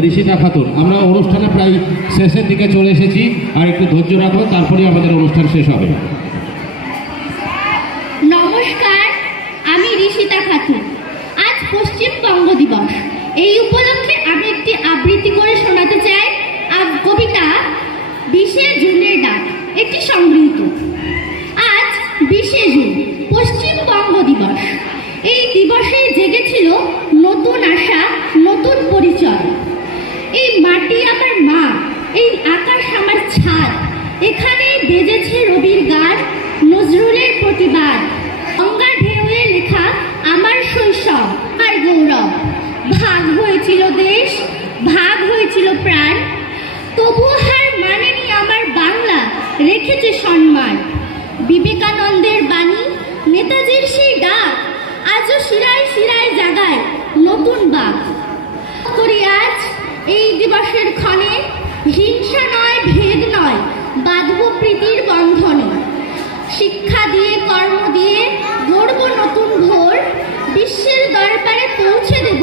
ঋষিতা খাতুন, আমরা অনুষ্ঠানে প্রায় শেষের দিকে চলে এসেছি, আর একটু ধৈর্য রাখো, তারপরে আমাদের অনুষ্ঠান শেষ হবে। নমস্কার, আমি ঋষিতা খাতুন। আজ পশ্চিমবঙ্গ দিবস। এই উপলক্ষে আমি একটি আবৃত্তি করে শোনাতে চাই কবিতা 20শে জুনের ডাক, এটি সংগৃহীত। আজ 20শে জুন, পশ্চিমবঙ্গ দিবস। এই দিবসে জেগেছিল নতুন আশা, নতুন পরিচয়। এই মাটি আমার মা, এই আকাশ আমার ছাদ, এখানেই বেজেছে রবির গান, নজরুলের প্রতিবাদ। গঙ্গা ঢেউয়ে লেখা আমার শৈশব আর গৌরব। ভাগ হয়েছিল দেশ, ভাগ হয়েছিল প্রাণ, তবু হার মানেনি আমার বাংলা, রেখেছে সম্মান। বিবেকানন্দের বাণী, নেতাজির সেই ডাক, আজও শিরায় শিরায় জাগায় নতুন বাক। করি আজ এই দিবসের ক্ষণে, হিংসা নয়, ভেদ নয়, বাঁধব প্রীতির বন্ধনে। শিক্ষা দিয়ে, কর্ম দিয়ে গড়ব নতুন ভোর, বিশ্বের দরবারে পৌঁছে দেব